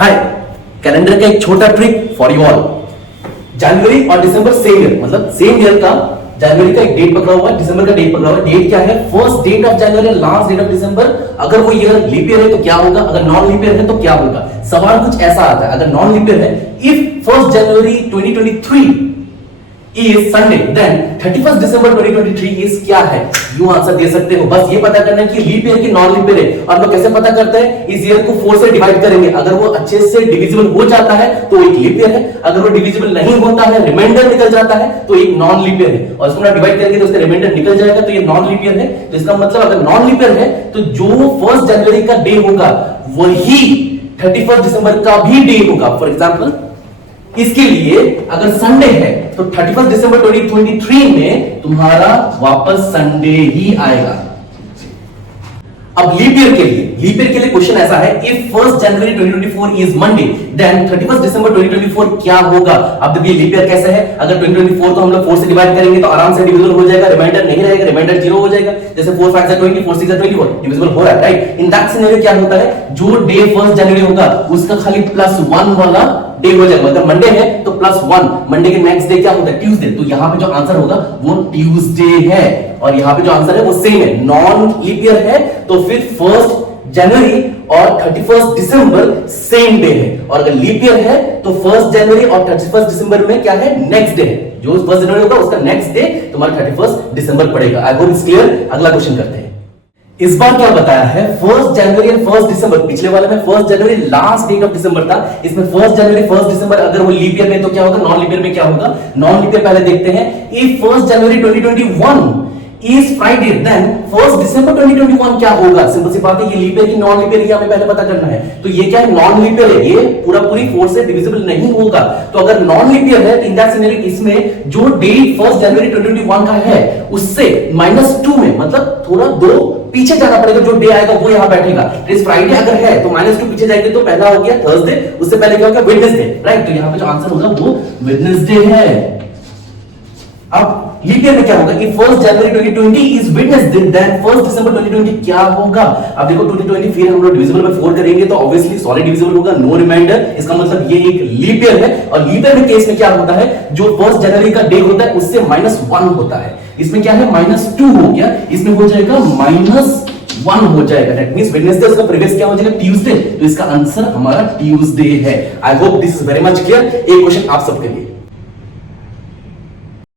हाय, calendar का एक छोटा ट्रिक फॉर यू ऑल। जनवरी और दिसंबर सेम ईयर, मतलब सेम ईयर का जनवरी का एक डेट पकड़ा हुआ है, दिसंबर का डेट पकड़ा हुआ है। डेट क्या है? First date of January, last date of December. अगर वो ईयर लीप ईयर है तो क्या होगा, अगर नॉन लीप ईयर है तो क्या होगा। सवाल कुछ ऐसा आता है, अगर नॉन लीप ईयर है, if 1 January 2023 is Sunday, then 31st December 2023 is क्या है? यू आंसर दे सकते हो। बस ये पता करना है कि लीप ईयर की नॉन लीप ईयर है। और लोग कैसे पता करते हैं? इस ईयर को 4 से डिवाइड करेंगे, अगर वो अच्छे से डिविजिबल हो जाता है तो एक लीप ईयर है, अगर वो डिविजिबल नहीं होता है, रिमाइंडर निकल जाता है तो एक नॉन लीप ईयर है। और इसको ना डिवाइड करेंगे तो उसका रिमाइंडर निकल जाएगा तो ये नॉन लीप ईयर है। तो इसका मतलब अगर नॉन लीप ईयर है तो जो 1 जनवरी का डे होगा वही 31 दिसंबर का भी डे होगा। फॉर एग्जांपल, इसके लिए अगर संडे है तो 31 दिसंबर 2023 में तुम्हारा वापस संडे ही आएगा। अब लीप ईयर के लिए क्वेश्चन ऐसा है, if 1 January 2024 is Monday, then 31 December 2024 क्या होगा। अब देखिए लीप ईयर कैसे है, अगर 2024 को हम लोग 4 से डिवाइड करेंगे तो आराम से डिविजिबल हो जाएगा, रिमाइंडर नहीं रहेगा, रिमाइंडर 0 हो जाएगा। जैसे 4 5 20, 4 6 24, डिविजिबल हो रहा है, राइट। इन दैट सिनेरियो क्या होता है, जो डे 1 जनवरी होगा उसका खाली +1 वाला डे हो जाएगा। मतलब मंडे है तो +1, मंडे के नेक्स्ट डे क्या होता है, ट्यूसडे। तो यहां पे जो आंसर होगा वो ट्यूसडे है, और यहां पे जो आंसर है वो सेम है। नॉन लीप ईयर है तो फिर 1 जनवरी और 31 दिसंबर सेम डे है, और अगर लीप ईयर है तो 1 जनवरी और 31 दिसंबर में क्या है, नेक्स्ट डे है। जो 1 जनवरी होगा उसका नेक्स्ट डे तुम्हारा 31 दिसंबर पड़ेगा। I hope it's clear. अगला क्वेश्चन करते हैं। इस बार क्या बताया है, 1 जनवरी एंड 1 दिसंबर। पिछले वाले में 1 जनवरी लास्ट डेट ऑफ दिसंबर था, इसमें 1 जनवरी 1 दिसंबर। अगर वो लीप ईयर में तो क्या होगा, नॉन लीप ईयर में क्या होगा। नॉन लीप ईयर पहले देखते हैं। If 1 January 2021 is Friday, then 1 December 2021 क्या होगा। सिंपल सी बात है, ये लीप ईयर की नॉन लीप ईयर हमें पहले पता करना है। तो ये क्या है, नॉन लीप ईयर है, ये पूरी 4 से डिविजिबल नहीं होगा। तो अगर नॉन लीप ईयर है तो इन दैट सिनेरियो इसमें जो डेट 1 जनवरी 2021 का है उससे -2 में, मतलब थोड़ा 2 पीछे जाना पड़ेगा, जो डे आएगा वो यहां बैठेगा। इस फ्राइडे अगर है तो -2 पीछे जाएंगे तो पहला हो गया थर्सडे, उससे पहले क्या होगा, वेडनेसडे, राइट। तो यहां पे जो आंसर होगा वो वेडनेसडे है। अब लीप ईयर में क्या होगा कि 1 जनवरी 2020 इज वेडनेसडे, देन 1 दिसंबर 2020 क्या होगा। अब देखो 2020 फिर हम लोग डिविजिबल में 4 करेंगे तो ऑब्वियसली सॉलिड डिविजिबल होगा, नो रिमाइंडर। इसका मतलब ये एक लीप ईयर है। और लीप ईयर में केस में क्या होता है, जो 1 जनवरी का डे होता है उससे -1 होता है। इसमें क्या है, -2 हो गया, इसमें हो जाएगा -1 हो जाएगा। दैट मींस वेडनेसडे उसका प्रीवियस क्या हो जाएगा, ट्यूसडे। तो इसका आंसर हमारा ट्यूसडे है। I hope this is very much clear. एक क्वेश्चन आप सबके लिए।